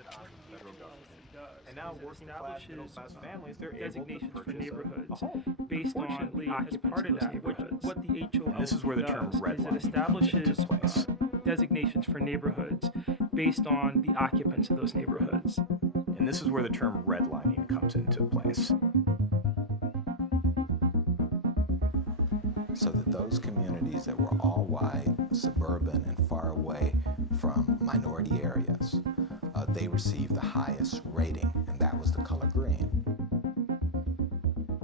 it on the federal government. And now It working class, middle establishes class families, they're able to designations for purchase neighborhoods a home. based on Fortunately, the as part of that, what the HOLC And this is where the term does is redlining it establishes comes into place. designations for neighborhoods based on the occupants of those neighborhoods. And this is where the term redlining comes into place. So that those communities that were all white, suburban, and far away from minority areas, they received the highest rating, and that was the color green.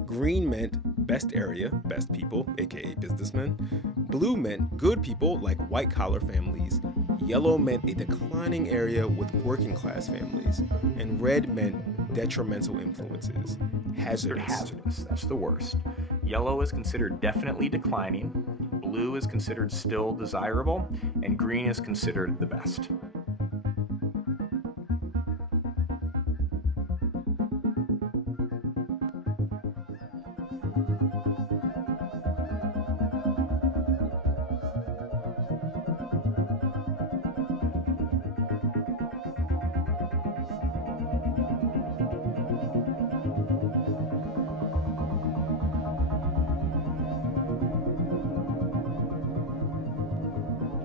Green meant best area, best people, aka businessmen. Blue meant good people, like white-collar families. Yellow meant a declining area with working-class families. And red meant detrimental influences, hazardous. That's the worst. Yellow is considered definitely declining, blue is considered still desirable, and green is considered the best.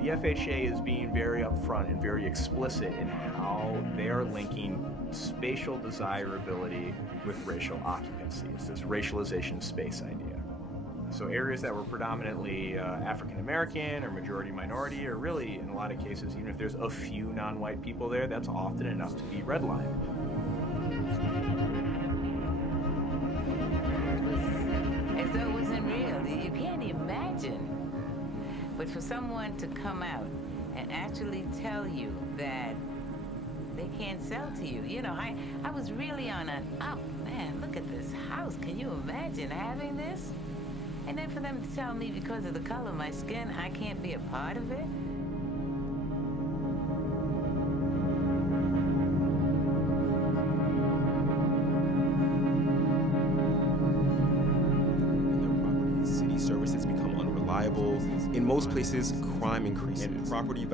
The FHA is being very upfront and very explicit in how they are linking spatial desirability with racial occupancy. It's this racialization of space idea. So areas that were predominantly African American or majority minority, or really in a lot of cases, even if there's a few non-white people there, that's often enough to be redlined. As though it wasn't real. You can't imagine. But for someone to come out and actually tell you that they can't sell to you, you know, I was really on an up, man, look at this house. Can you imagine having this? And then for them to tell me because of the color of my skin, I can't be a part of it? Services become unreliable. In most places, crime increases and property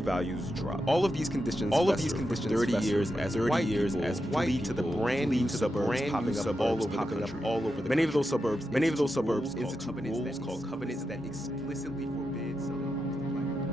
values drop. All of these conditions for 30 years as white lead to the brand new suburbs popping up all over the country. Many of those suburbs institute rules called covenants that explicitly forbid selling homes to black people.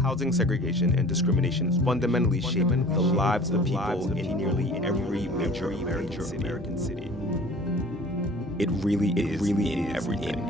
Housing segregation and discrimination fundamentally shape the lives of people in nearly every major American city. It really is in everything.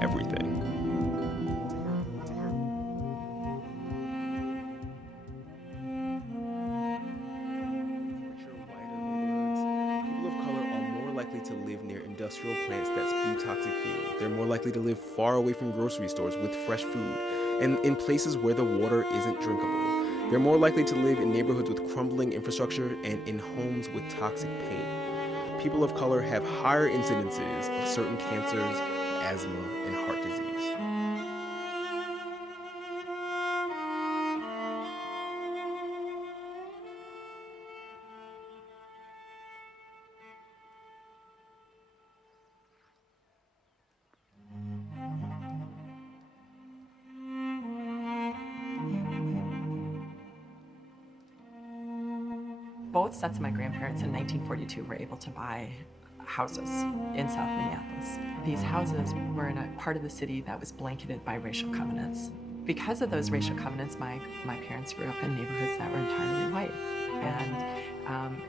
People of color are more likely to live near industrial plants that spew toxic fuel. They're more likely to live far away from grocery stores with fresh food, and in places where the water isn't drinkable. They're more likely to live in neighborhoods with crumbling infrastructure and in homes with toxic paint. People of color have higher incidences of certain cancers, asthma, and heart disease. Both sets of my grandparents in 1942 were able to buy houses in South Minneapolis. These houses were in a part of the city that was blanketed by racial covenants. Because of those racial covenants, my parents grew up in neighborhoods that were entirely white.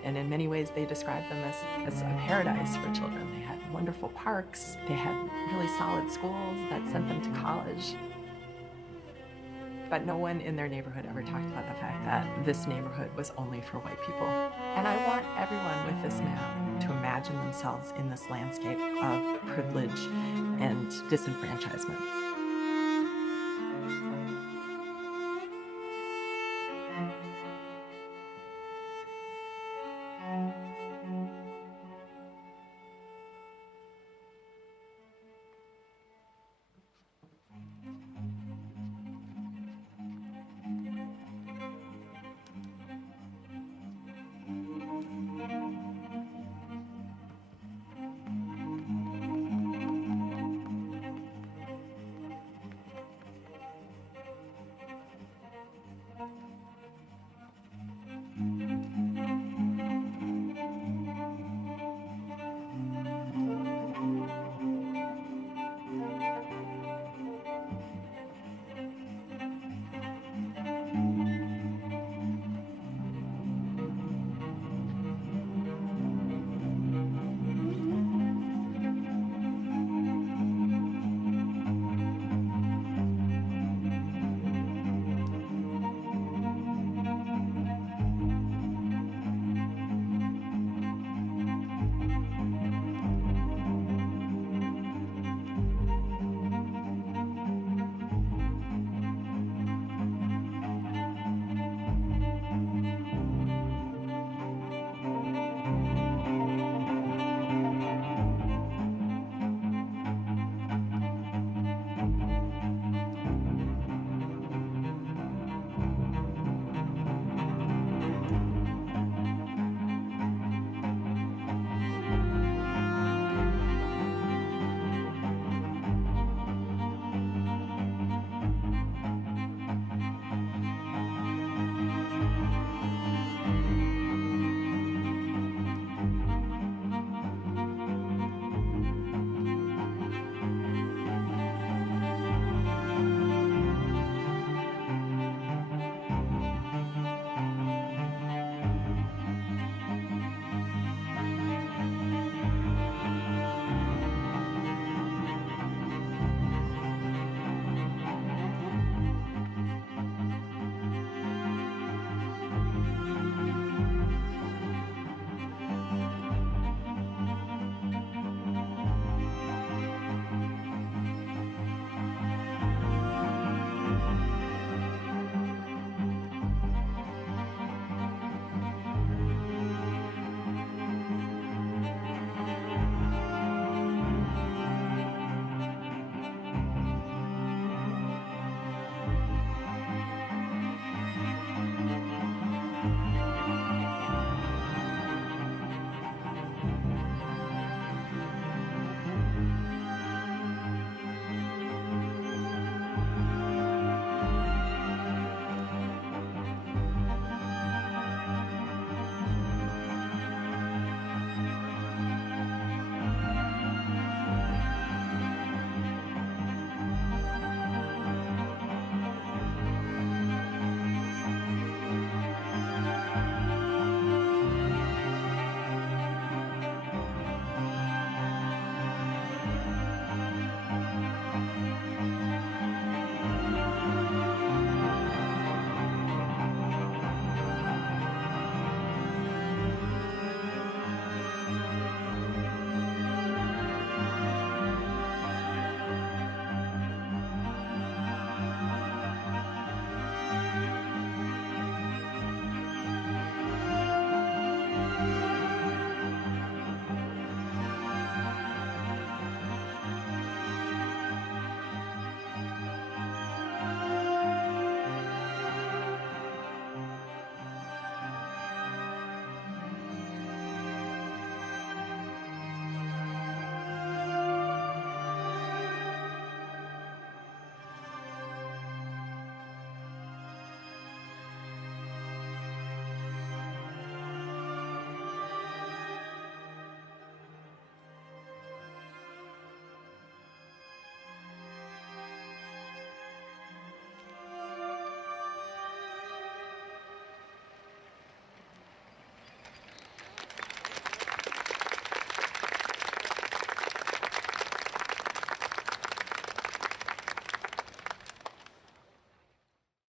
And in many ways, they described them as a paradise for children. They had wonderful parks. They had really solid schools that sent them to college. But no one in their neighborhood ever talked about the fact that this neighborhood was only for white people. And I want everyone with this map to imagine themselves in this landscape of privilege and disenfranchisement.